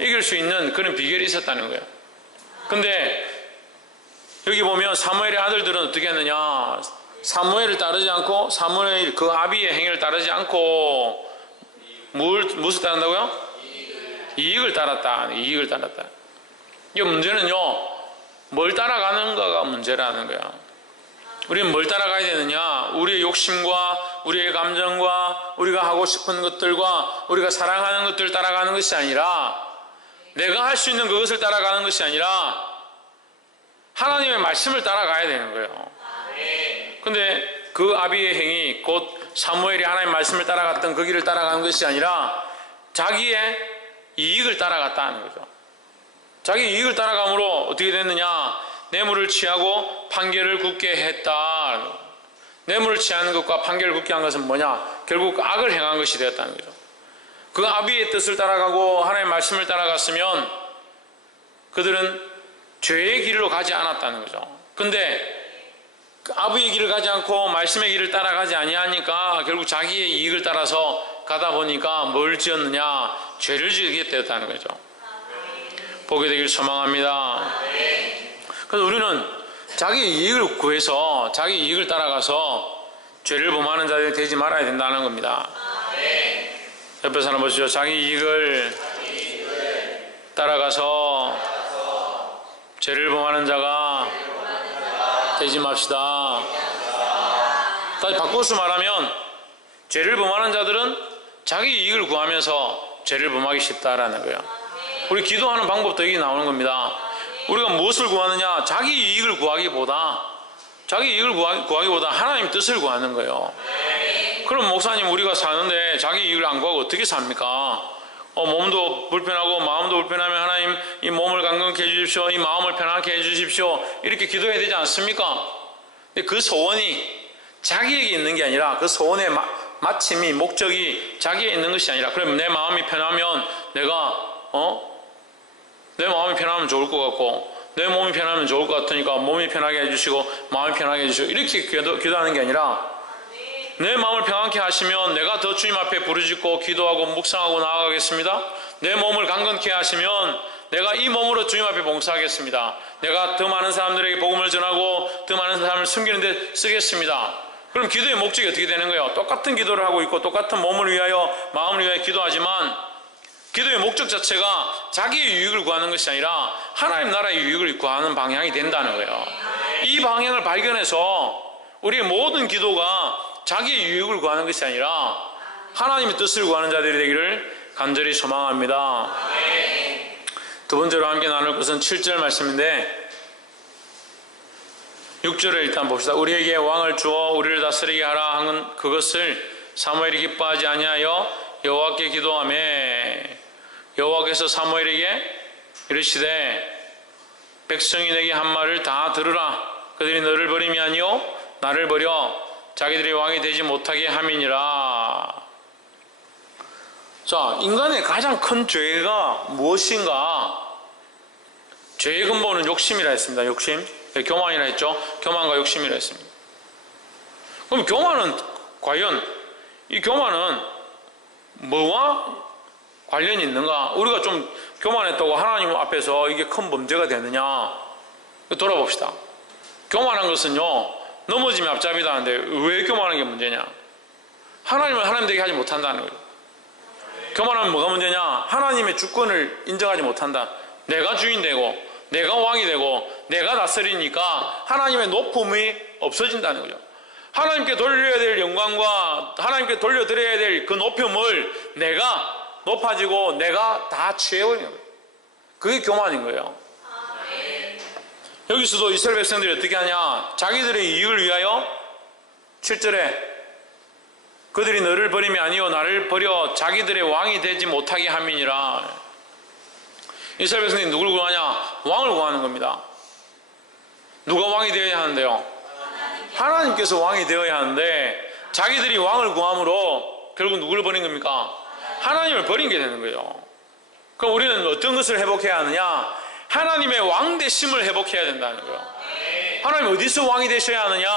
이길 수 있는 그런 비결이 있었다는 거예요. 근데 여기 보면 사무엘의 아들들은 어떻게 했느냐, 사무엘을 따르지 않고, 사무엘 그 아비의 행위를 따르지 않고 무엇을 따른다고요? 이익을 따랐다. 이익을 따랐다. 이 문제는요, 뭘 따라가는가가 문제라는 거야. 우리는 뭘 따라가야 되느냐? 우리의 욕심과 우리의 감정과 우리가 하고 싶은 것들과 우리가 사랑하는 것들을 따라가는 것이 아니라, 내가 할 수 있는 그것을 따라가는 것이 아니라 하나님의 말씀을 따라가야 되는 거예요. 근데 그 아비의 행위, 곧 사무엘이 하나님의 말씀을 따라갔던 그 길을 따라가는 것이 아니라 자기의 이익을 따라갔다는 거죠. 자기 이익을 따라감으로 어떻게 됐느냐? 뇌물을 취하고 판결을 굳게 했다. 뇌물을 취하는 것과 판결을 굳게 한 것은 뭐냐? 결국 악을 행한 것이 되었다는 거죠. 그 아비의 뜻을 따라가고 하나님의 말씀을 따라갔으면 그들은 죄의 길로 가지 않았다는 거죠. 근데 그 아비의 길을 가지 않고 말씀의 길을 따라가지 아니하니까 결국 자기의 이익을 따라서 가다 보니까 뭘 지었느냐? 죄를 지게 되었다는 거죠. 보게 되길 소망합니다. 그래서 우리는 자기 이익을 구해서 자기 이익을 따라가서 죄를 범하는 자들이 되지 말아야 된다는 겁니다. 옆에 사람 보시죠. 자기 이익을 따라가서 죄를 범하는 자가 되지 맙시다. 다시 바꿔서 말하면, 죄를 범하는 자들은 자기 이익을 구하면서 죄를 범하기 쉽다라는 거예요. 우리 기도하는 방법도 여기 나오는 겁니다. 우리가 무엇을 구하느냐? 자기 이익을 구하기보다 하나님 뜻을 구하는 거예요. 그럼 목사님, 우리가 사는데 자기 이익을 안 구하고 어떻게 삽니까? 몸도 불편하고 마음도 불편하면 하나님 이 몸을 강건케 해주십시오, 이 마음을 편하게 해주십시오, 이렇게 기도해야 되지 않습니까? 근데 그 소원이 자기에게 있는 게 아니라, 그 소원의 마침이, 목적이 자기에 있는 것이 아니라, 그럼 내 마음이 편하면 내 마음이 편하면 좋을 것 같고, 내 몸이 편하면 좋을 것 같으니까 몸이 편하게 해주시고 마음이 편하게 해주시고, 이렇게 기도하는 게 아니라, 내 마음을 평안케 하시면 내가 더 주님 앞에 부르짖고 기도하고 묵상하고 나아가겠습니다. 내 몸을 강건케 하시면 내가 이 몸으로 주님 앞에 봉사하겠습니다. 내가 더 많은 사람들에게 복음을 전하고 더 많은 사람을 숨기는 데 쓰겠습니다. 그럼 기도의 목적이 어떻게 되는 거예요? 똑같은 기도를 하고 있고 똑같은 몸을 위하여, 마음을 위하여 기도하지만 기도의 목적 자체가 자기의 유익을 구하는 것이 아니라 하나님 나라의 유익을 구하는 방향이 된다는 거예요. 이 방향을 발견해서 우리의 모든 기도가 자기의 유익을 구하는 것이 아니라 하나님의 뜻을 구하는 자들이 되기를 간절히 소망합니다. 두 번째로 함께 나눌 것은 7절 말씀인데, 6절을 일단 봅시다. 우리에게 왕을 주어 우리를 다스리게 하라 하는 그것을 사무엘이 기뻐하지 아니하여 여호와께 기도하매, 여호와께서 사무엘에게 이르시되 백성이 내게 한 말을 다 들으라. 그들이 너를 버림이 아니요 나를 버려 자기들이 왕이 되지 못하게 함이니라. 자, 인간의 가장 큰 죄가 무엇인가? 죄의 근본은 욕심이라 했습니다. 욕심. 교만이라 했죠. 교만과 욕심이라 했습니다. 그럼 교만은 과연, 이 교만은 뭐와 관련이 있는가? 우리가 좀 교만했다고 하나님 앞에서 이게 큰 범죄가 되느냐? 돌아봅시다. 교만한 것은요, 넘어지면 앞잡이다 하는데 왜 교만한 게 문제냐? 하나님을 하나님 되게 하지 못한다는 거예요. 교만하면 뭐가 문제냐? 하나님의 주권을 인정하지 못한다. 내가 주인 되고 내가 왕이 되고 내가 다스리니까 하나님의 높음이 없어진다는 거죠. 하나님께 돌려야 될 영광과 하나님께 돌려드려야 될 그 높임을 내가 높아지고 내가 다 취해버리는 거예요. 그게 교만인 거예요. 여기서도 이스라엘 백성들이 어떻게 하냐? 자기들의 이익을 위하여 7절에 그들이 너를 버림이 아니요 나를 버려 자기들의 왕이 되지 못하게 함이니라. 이스라엘 백성들이 누굴 구하냐? 왕을 구하는 겁니다. 누가 왕이 되어야 하는데요? 하나님께서 왕이 되어야 하는데 자기들이 왕을 구함으로 결국 누구를 버린 겁니까? 하나님을 버린 게 되는 거예요. 그럼 우리는 어떤 것을 회복해야 하느냐? 하나님의 왕 되심을 회복해야 된다는 거예요. 하나님 어디서 왕이 되셔야 하느냐?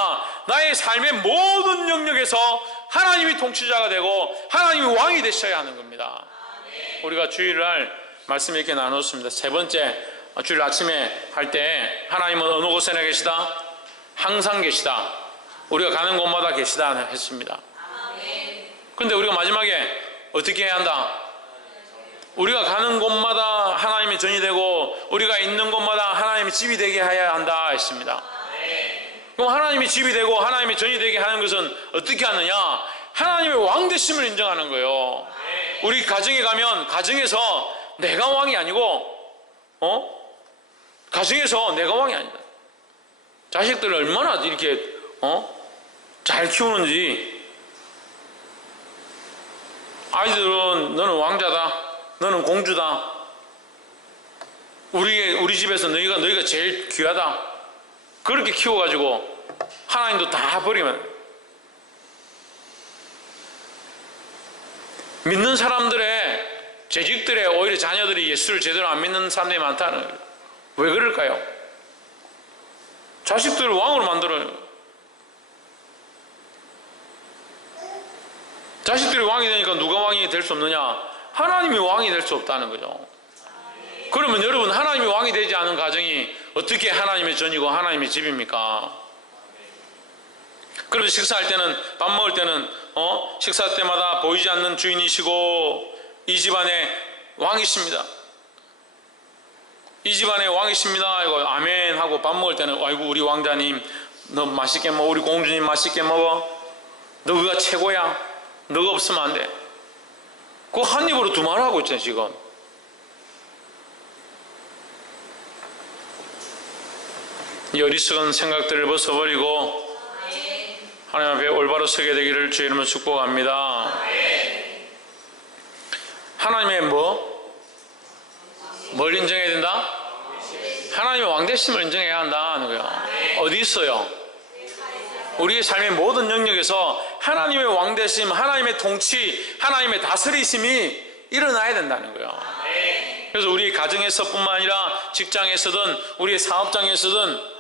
나의 삶의 모든 영역에서 하나님이 통치자가 되고 하나님이 왕이 되셔야 하는 겁니다. 우리가 주일날 말씀 이렇게 나눴습니다. 세 번째, 주일 아침에 할 때 하나님은 어느 곳에나 계시다? 항상 계시다. 우리가 가는 곳마다 계시다 했습니다. 그런데 우리가 마지막에 어떻게 해야 한다? 우리가 가는 곳마다 하나님의 전이 되고 우리가 있는 곳마다 하나님의 집이 되게 해야 한다 했습니다. 그럼 하나님의 집이 되고 하나님의 전이 되게 하는 것은 어떻게 하느냐? 하나님의 왕되심을 인정하는 거예요. 우리 가정에 가면 가정에서 내가 왕이 아니고 가정에서 내가 왕이 아니다. 자식들을 얼마나 이렇게 잘 키우는지. 아이들은 너는 왕자다, 너는 공주다, 우리 집에서 너희가 제일 귀하다, 그렇게 키워가지고 하나님도 다 버리면, 믿는 사람들의 재직들의 오히려 자녀들이 예수를 제대로 안 믿는 사람들이 많다는 거예요. 왜 그럴까요? 자식들을 왕으로 만들어요. 자식들이 왕이 되니까 누가 왕이 될 수 없느냐? 하나님이 왕이 될 수 없다는 거죠. 그러면 여러분, 하나님이 왕이 되지 않은 가정이 어떻게 하나님의 전이고 하나님의 집입니까? 그래서 식사할 때는, 밥 먹을 때는 식사 때마다 보이지 않는 주인이시고 이 집안의 왕이십니다, 이 집안의 왕이십니다 이거 아멘 하고 밥 먹을 때는 아이고 우리 왕자님 너 맛있게 먹어, 우리 공주님 맛있게 먹어, 너가 최고야, 너가 없으면 안 돼. 그거 한 입으로 두 말 하고 있잖아요 지금. 이 어리석은 생각들을 벗어버리고 하나님 앞에 올바로 서게 되기를 주의 이름으로 축복합니다. 하나님의 뭘 인정해야 된다? 하나님의 왕되심을 인정해야 한다는 거예요. 어디 있어요? 우리의 삶의 모든 영역에서 하나님의 왕되심, 하나님의 통치, 하나님의 다스리심이 일어나야 된다는 거예요. 그래서 우리 가정에서 뿐만 아니라 직장에서든 우리의 사업장에서든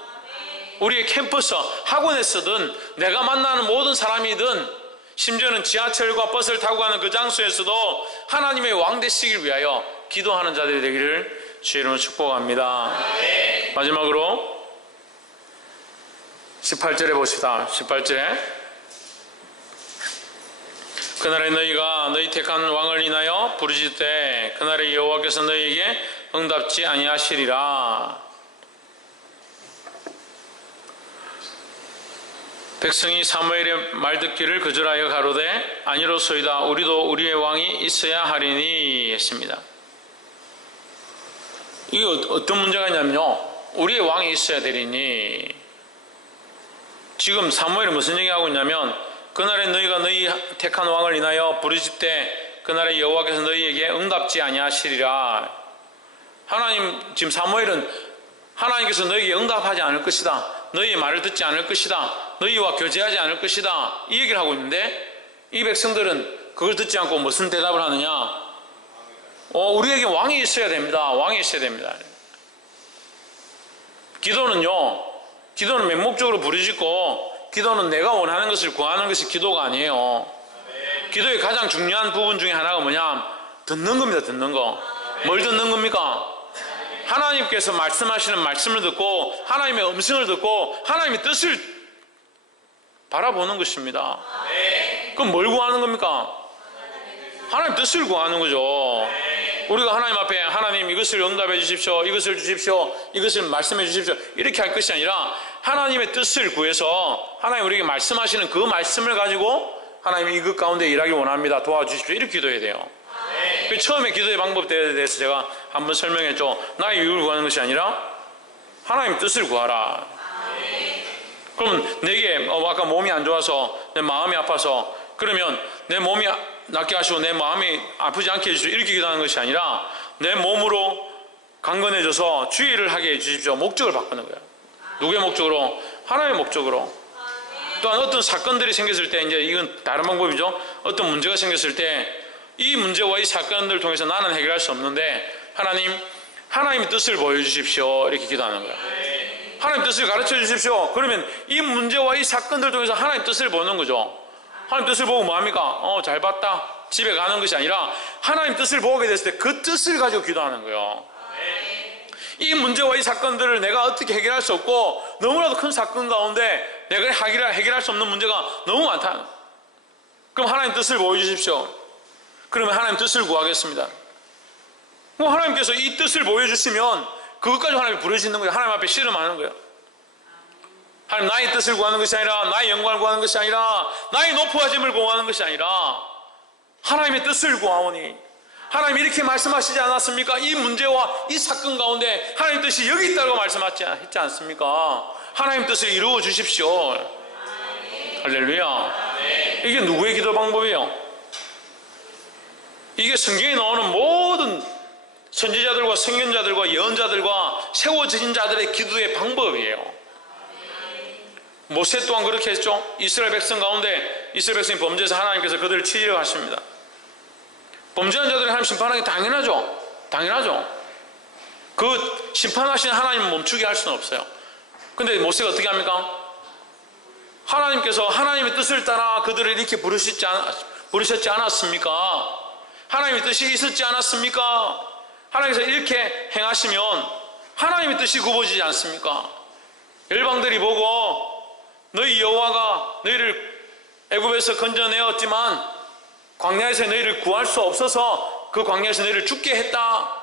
우리의 캠퍼스, 학원에서든 내가 만나는 모든 사람이든 심지어는 지하철과 버스를 타고 가는 그 장소에서도 하나님의 왕 되시길 위하여 기도하는 자들이 되기를 주의 이름으로 축복합니다. 마지막으로 18절에 보시다. 18절에 그날에 너희가 너희 택한 왕을 인하여 부르짖되 그날에 여호와께서 너희에게 응답지 아니하시리라. 백성이 사무엘의 말 듣기를 거절하여 가로되 아니로소이다 우리도 우리의 왕이 있어야 하리니 했습니다. 이게 어떤 문제가 있냐면요, 우리의 왕이 있어야 되리니, 지금 사무엘이 무슨 얘기하고 있냐면 그날에 너희가 너희 택한 왕을 인하여 부르짖되 그날에 여호와께서 너희에게 응답지 아니하시리라. 하나님, 지금 사무엘은 하나님께서 너희에게 응답하지 않을 것이다, 너희의 말을 듣지 않을 것이다, 너희와 교제하지 않을 것이다, 이 얘기를 하고 있는데 이 백성들은 그걸 듣지 않고 무슨 대답을 하느냐? 우리에게 왕이 있어야 됩니다. 왕이 있어야 됩니다. 기도는 맹목적으로 부르짖고, 기도는 내가 원하는 것을 구하는 것이 기도가 아니에요. 기도의 가장 중요한 부분 중에 하나가 뭐냐? 듣는 겁니다. 듣는 거. 뭘 듣는 겁니까? 하나님께서 말씀하시는 말씀을 듣고 하나님의 음성을 듣고 하나님의 뜻을 바라보는 것입니다. 그럼 뭘 구하는 겁니까? 하나님 뜻을 구하는 거죠. 우리가 하나님 앞에 하나님 이것을 응답해 주십시오, 이것을 주십시오, 이것을 말씀해 주십시오 이렇게 할 것이 아니라 하나님의 뜻을 구해서 하나님 우리에게 말씀하시는 그 말씀을 가지고 하나님 이것 가운데 일하기 원합니다, 도와주십시오, 이렇게 기도해야 돼요. 처음에 기도의 방법에 대해서 제가 한번 설명했죠. 나의 유익을 구하는 것이 아니라 하나님 뜻을 구하라. 그러면 내게 아까 몸이 안 좋아서 내 마음이 아파서, 그러면 내 몸이 낫게 하시고 내 마음이 아프지 않게 해주십시오 이렇게 기도하는 것이 아니라 내 몸으로 강건해져서 주의 일을 하게 해주십시오, 목적을 바꾸는 거예요. 누구의 목적으로? 하나님의 목적으로. 또한 어떤 사건들이 생겼을 때, 이제 이건 다른 방법이죠. 어떤 문제가 생겼을 때 이 문제와 이 사건들을 통해서 나는 해결할 수 없는데 하나님의 뜻을 보여주십시오 이렇게 기도하는 거예요. 하나님 뜻을 가르쳐 주십시오. 그러면 이 문제와 이 사건들을 통해서 하나님 뜻을 보는 거죠. 하나님 뜻을 보고 뭐합니까? 잘 봤다, 집에 가는 것이 아니라 하나님 뜻을 보게 됐을 때 그 뜻을 가지고 기도하는 거예요. 이 문제와 이 사건들을 내가 어떻게 해결할 수 없고 너무나도 큰 사건 가운데 내가 해결할 수 없는 문제가 너무 많다. 그럼 하나님 뜻을 보여주십시오. 그러면 하나님 뜻을 구하겠습니다. 하나님께서 이 뜻을 보여주시면 그것까지 하나님이 부르시는 거예요. 하나님 앞에 씨름하는 거예요. 하나님, 나의 뜻을 구하는 것이 아니라, 나의 영광을 구하는 것이 아니라, 나의 높아짐을 구하는 것이 아니라 하나님의 뜻을 구하오니, 하나님 이렇게 말씀하시지 않았습니까? 이 문제와 이 사건 가운데 하나님 뜻이 여기 있다고 말씀하지 않습니까? 하나님 뜻을 이루어 주십시오. 할렐루야. 이게 누구의 기도 방법이에요? 이게 성경에 나오는 모든 선지자들과 선견자들과 예언자들과 세워진 자들의 기도의 방법이에요. 모세 또한 그렇게 했죠. 이스라엘 백성 가운데 이스라엘 백성이 범죄해서 하나님께서 그들을 치리려 하십니다. 범죄한 자들을 하나님 심판하기 당연하죠. 그 심판하신 하나님은 멈추게 할 수는 없어요. 근데 모세가 어떻게 합니까? 하나님께서 하나님의 뜻을 따라 그들을 이렇게 부르셨지 않았습니까? 하나님의 뜻이 있었지 않았습니까? 하나님께서 이렇게 행하시면 하나님의 뜻이 굽어지지 않습니까? 열방들이 보고 너희 여호와가 너희를 애굽에서 건져내었지만 광야에서 너희를 구할 수 없어서 그 광야에서 너희를 죽게 했다,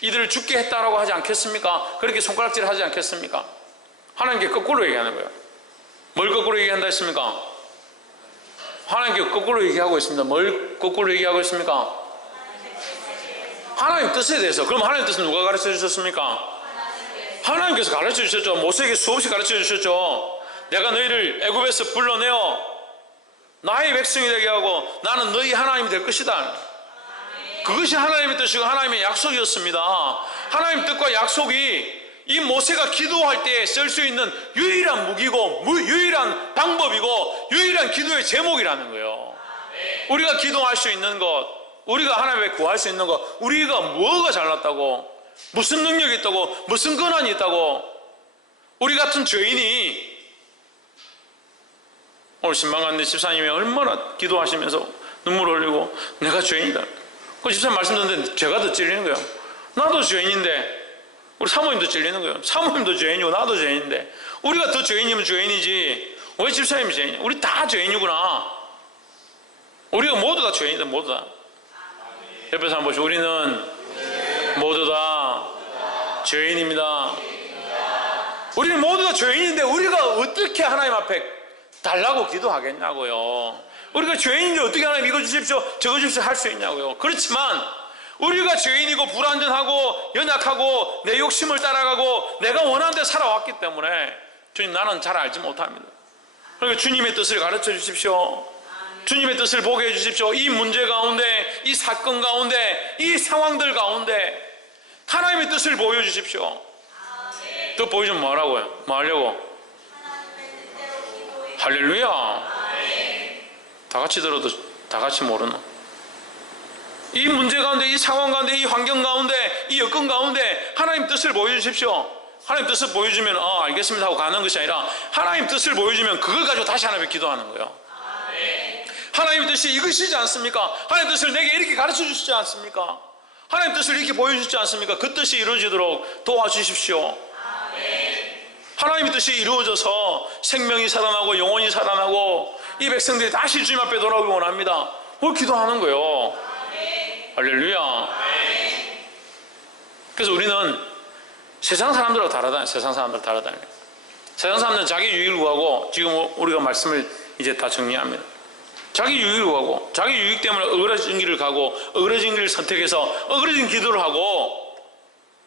이들을 죽게 했다라고 하지 않겠습니까? 그렇게 손가락질 하지 않겠습니까? 하나님께 거꾸로 얘기하는 거예요. 뭘 거꾸로 얘기한다 했습니까? 하나님께 거꾸로 얘기하고 있습니다. 뭘 거꾸로 얘기하고 있습니까? 하나님 뜻에 대해서. 그럼 하나님 뜻은 누가 가르쳐 주셨습니까? 하나님께서 가르쳐 주셨죠. 모세에게 수없이 가르쳐 주셨죠. 내가 너희를 애굽에서 불러내어 나의 백성이 되게 하고 나는 너희 하나님이 될 것이다. 그것이 하나님의 뜻이고 하나님의 약속이었습니다. 하나님의 뜻과 약속이 이 모세가 기도할 때 쓸 수 있는 유일한 무기고 유일한 방법이고 유일한 기도의 제목이라는 거예요. 우리가 기도할 수 있는 것, 우리가 하나님께 구할 수 있는 것, 우리가 뭐가 잘났다고, 무슨 능력이 있다고, 무슨 권한이 있다고. 우리 같은 죄인이, 오늘 신방가는데 집사님이 얼마나 기도하시면서 눈물 흘리고 내가 죄인이다. 그 집사님 말씀 듣는데 제가 더 찔리는 거예요. 나도 죄인인데, 우리 사모님도 찔리는 거예요. 사모님도 죄인이고 나도 죄인인데, 우리가 더 죄인이면 죄인이지 왜 집사님이 죄인이야? 우리 다 죄인이구나. 우리가 모두 다 죄인이다. 모두 다. 옆에서 한번 보시죠. 우리는 모두 다 죄인입니다. 우리는 모두 다 죄인인데 우리가 어떻게 하나님 앞에 달라고 기도하겠냐고요. 우리가 죄인인데 어떻게 하나님 이거 주십시오 저거 주십시오 할 수 있냐고요. 그렇지만 우리가 죄인이고 불완전하고 연약하고 내 욕심을 따라가고 내가 원하는 데 살아왔기 때문에 주님, 나는 잘 알지 못합니다. 그러니까 주님의 뜻을 가르쳐 주십시오. 주님의 뜻을 보게 해주십시오. 이 문제 가운데, 이 사건 가운데, 이 상황들 가운데 하나님의 뜻을 보여주십시오. 또 보여주면 뭐 하라고요? 뭐 하려고? 할렐루야. 다 같이 들어도 다 같이 모르나? 이 문제 가운데, 이 상황 가운데, 이 환경 가운데, 이 여건 가운데 하나님 뜻을 보여주십시오. 하나님 뜻을 보여주면 알겠습니다 하고 가는 것이 아니라 하나님 뜻을 보여주면 그걸 가지고 다시 하나님께 기도하는 거예요. 하나님의 뜻이 이것이지 않습니까? 하나님 뜻을 내게 이렇게 가르쳐 주시지 않습니까? 하나님 뜻을 이렇게 보여주시지 않습니까? 그 뜻이 이루어지도록 도와주십시오. 하나님의 뜻이 이루어져서 생명이 살아나고 영혼이 살아나고 이 백성들이 다시 주님 앞에 돌아오기 원합니다. 그걸 기도하는 거예요. 할렐루야. 그래서 우리는 세상 사람들하고 다르다. 세상 사람들 다르다. 세상 사람들은 자기 유익을 구하고, 지금 우리가 말씀을 이제 다 정리합니다. 자기 유익을 구하고, 자기 유익 때문에 어그러진 길을 가고, 어그러진 길을 선택해서 어그러진 기도를 하고,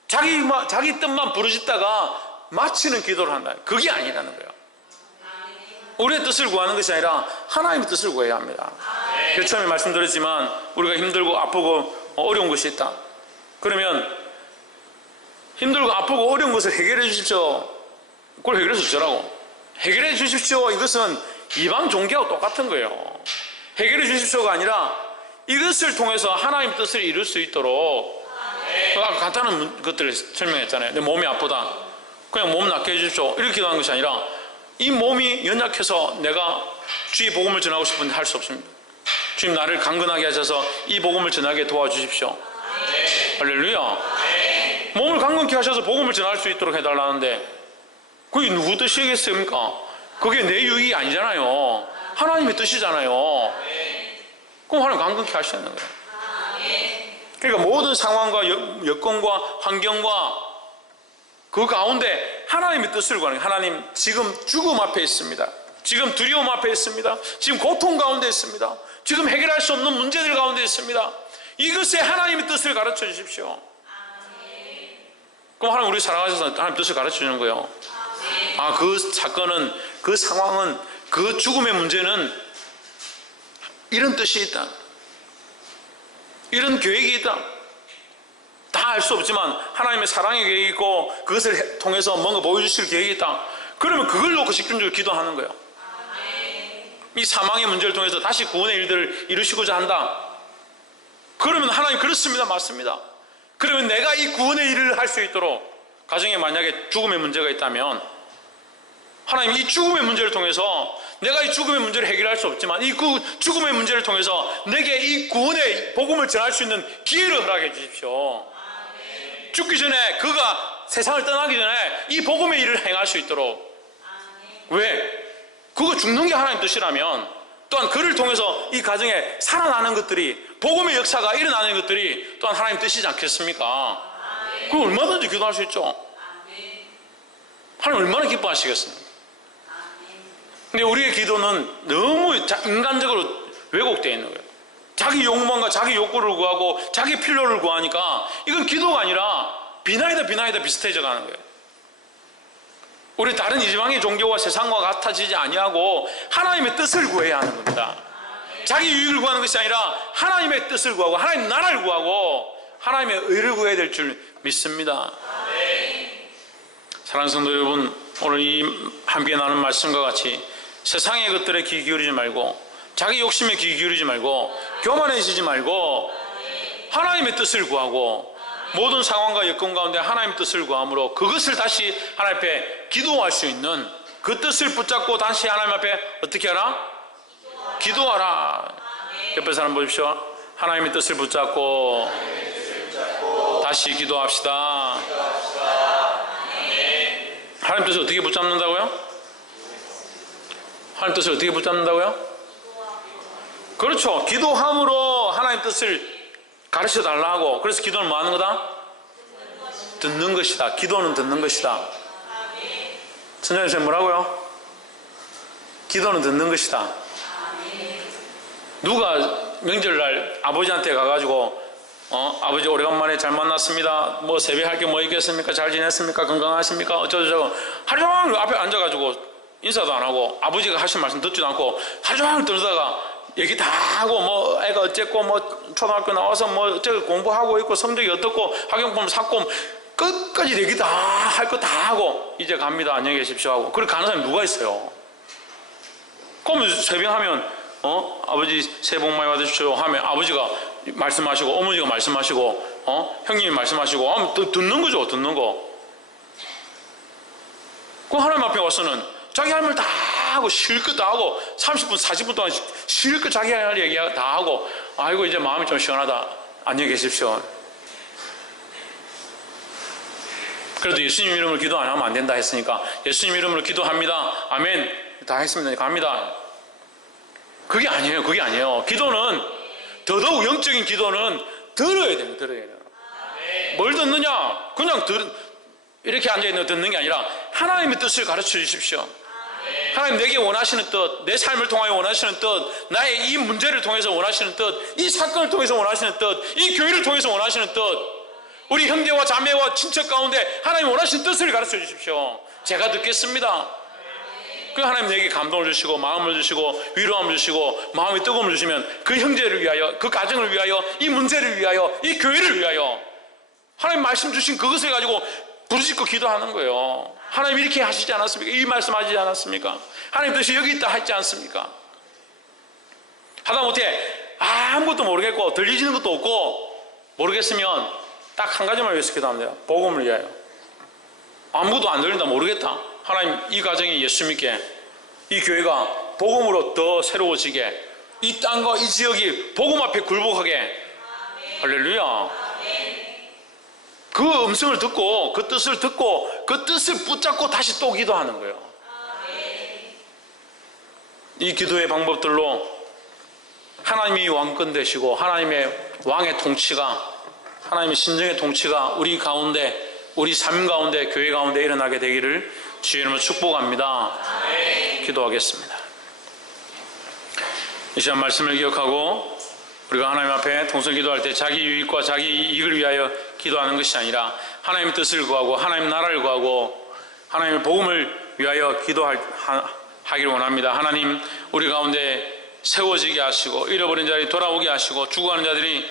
자기 뜻만 부르짖다가 마치는 기도를 한다. 그게 아니라는 거예요. 우리의 뜻을 구하는 것이 아니라 하나님의 뜻을 구해야 합니다. 처음에 말씀드렸지만 우리가 힘들고 아프고 어려운 것이 있다. 그러면 힘들고 아프고 어려운 것을 해결해 주십시오. 그걸 해결해 주시라고. 해결해 주십시오. 이것은 이방 종교하고 똑같은 거예요. 해결해 주십시오가 아니라 이것을 통해서 하나님 뜻을 이룰 수 있도록, 간단한 것들을 설명했잖아요. 내 몸이 아프다. 그냥 몸 낫게 해주십시오. 이렇게 기도하는 것이 아니라 이 몸이 연약해서 내가 주의 복음을 전하고 싶은데 할 수 없습니다. 주님 나를 강건하게 하셔서 이 복음을 전하게 도와주십시오. 할렐루야. 몸을 강건케 하셔서 복음을 전할 수 있도록 해달라는데 그게 누구 뜻이겠습니까? 그게 내 유익이 아니잖아요. 하나님의 뜻이잖아요. 그럼 하나님 강건케 하셔야 되는 거예요. 그러니까 모든 상황과 여건과 환경과 그 가운데 하나님의 뜻을 구하는 거예요. 하나님 지금 죽음 앞에 있습니다. 지금 두려움 앞에 있습니다. 지금 고통 가운데 있습니다. 지금 해결할 수 없는 문제들 가운데 있습니다. 이것에 하나님의 뜻을 가르쳐 주십시오. 그럼 하나님 우리 사랑하셔서 하나님 뜻을 가르쳐 주는 거예요. 아, 그 사건은, 그 상황은, 그 죽음의 문제는 이런 뜻이 있다. 이런 계획이 있다. 다 알 수 없지만 하나님의 사랑의 계획이 있고 그것을 통해서 뭔가 보여주실 계획이 있다. 그러면 그걸 놓고 집중적으로 기도하는 거예요. 이 사망의 문제를 통해서 다시 구원의 일들을 이루시고자 한다. 그러면 하나님 그렇습니다. 맞습니다. 그러면 내가 이 구원의 일을 할 수 있도록 가정에 만약에 죽음의 문제가 있다면 하나님 이 죽음의 문제를 통해서 내가 이 죽음의 문제를 해결할 수 없지만 이 죽음의 문제를 통해서 내게 이 구원의 복음을 전할 수 있는 기회를 허락해 주십시오. 죽기 전에 그가 세상을 떠나기 전에 이 복음의 일을 행할 수 있도록. 왜? 그거 죽는 게 하나님 뜻이라면 또한 그를 통해서 이 가정에 살아나는 것들이 복음의 역사가 일어나는 것들이 또한 하나님 뜻이지 않겠습니까? 그거 얼마든지 기도할 수 있죠. 하나님 얼마나 기뻐하시겠습니까? 근데 우리의 기도는 너무 인간적으로 왜곡되어 있는 거예요. 자기 욕망과 자기 욕구를 구하고 자기 필요를 구하니까 이건 기도가 아니라 비나이다 비슷해져 가는 거예요. 우리 다른 이방의 종교와 세상과 같아지지 아니하고 하나님의 뜻을 구해야 하는 겁니다. 자기 유익을 구하는 것이 아니라 하나님의 뜻을 구하고 하나님 나라를 구하고 하나님의 의를 구해야 될 줄 믿습니다. 사랑하는 성도 여러분, 오늘 이 함께 나눈 말씀과 같이 세상의 것들에 귀 기울이지 말고 자기 욕심에 귀 기울이지 말고 교만해지지 말고 하나님의 뜻을 구하고 모든 상황과 여건 가운데 하나님의 뜻을 구함으로 그것을 다시 하나님 앞에 기도할 수 있는 그 뜻을 붙잡고 다시 하나님 앞에 어떻게 하라? 기도하라. 옆에 사람 보십시오. 하나님의 뜻을 붙잡고 다시 기도합시다. 하나님 뜻을 어떻게 붙잡는다고요? 하나님 뜻을 어떻게 붙잡는다고요? 그렇죠. 기도함으로 하나님 뜻을 가르쳐 달라고. 그래서 기도는 뭐 하는 거다? 듣는 것이다. 기도는 듣는 것이다. 천장님 선생님 뭐라고요? 기도는 듣는 것이다. 누가 명절날 아버지한테 가가지고 아버지 오래간만에 잘 만났습니다. 뭐 세배할 게 뭐 있겠습니까? 잘 지냈습니까? 건강하십니까? 어쩌고저쩌고 하루 종일 앞에 앉아가지고 인사도 안 하고 아버지가 하신 말씀 듣지도 않고 하루 종일 들다가 얘기 다 하고 뭐 애가 어쨌고 뭐 초등학교 나와서 뭐 어쩌고 공부하고 있고 성적이 어떻고 학용품 샀고 끝까지 얘기 다 할 거 다 하고 이제 갑니다. 안녕히 계십시오 하고. 그렇게 가는 사람이 누가 있어요? 그러면 세배하면 아버지 새해 복 많이 받으십시오 하면 아버지가 말씀하시고 어머니가 말씀하시고 형님이 말씀하시고 하면 듣는 거죠. 듣는 거. 그 하나님 앞에 와서는 자기 할 말 다 하고 실컷 다 하고 30분 40분 동안 실컷 자기 할 얘기 다 하고 아이고 이제 마음이 좀 시원하다. 안녕히 계십시오. 그래도 예수님 이름으로 기도 안 하면 안 된다 했으니까 예수님 이름으로 기도합니다. 아멘. 다 했습니다. 갑니다. 그게 아니에요. 그게 아니에요. 기도는 더더욱 영적인 기도는 들어야 됩니다. 들어야 돼요. 뭘 듣느냐? 그냥 이렇게 앉아있는 거 듣는 게 아니라 하나님의 뜻을 가르쳐 주십시오. 하나님 내게 원하시는 뜻, 내 삶을 통하여 원하시는 뜻, 나의 이 문제를 통해서 원하시는 뜻, 이 사건을 통해서 원하시는 뜻, 이 교회를 통해서 원하시는 뜻, 우리 형제와 자매와 친척 가운데 하나님 원하시는 뜻을 가르쳐 주십시오. 제가 듣겠습니다. 그 하나님 내게 감동을 주시고 마음을 주시고 위로함을 주시고 마음의 뜨거움을 주시면 그 형제를 위하여 그 가정을 위하여 이 문제를 위하여 이 교회를 위하여 하나님 말씀 주신 그것을 가지고 부르짖고 기도하는 거예요. 하나님 이렇게 하시지 않았습니까? 이 말씀하시지 않았습니까? 하나님 뜻이 여기 있다 하지 않습니까? 하다못해 아무것도 모르겠고 들리지는 것도 없고 모르겠으면 딱 한 가지만 위해서 기도하면 돼요. 복음을 위하여. 아무것도 안 들린다 모르겠다. 하나님 이 가정이 예수 믿게 이 교회가 복음으로 더 새로워지게 이 땅과 이 지역이 복음 앞에 굴복하게. 할렐루야. 그 음성을 듣고 그 뜻을 듣고 그 뜻을 붙잡고 다시 또 기도하는 거예요. 이 기도의 방법들로 하나님이 왕권 되시고 하나님의 왕의 통치가, 하나님의 신정의 통치가 우리 가운데, 우리 삶 가운데, 교회 가운데 일어나게 되기를 주의 이름으로 축복합니다. 기도하겠습니다. 이 시간 말씀을 기억하고 우리가 하나님 앞에 동성 기도할 때 자기 유익과 자기 이익을 위하여 기도하는 것이 아니라 하나님의 뜻을 구하고 하나님 나라를 구하고 하나님의 복음을 위하여 기도하기를 원합니다. 하나님, 우리 가운데 세워지게 하시고 잃어버린 자들이 돌아오게 하시고 죽어가는 자들이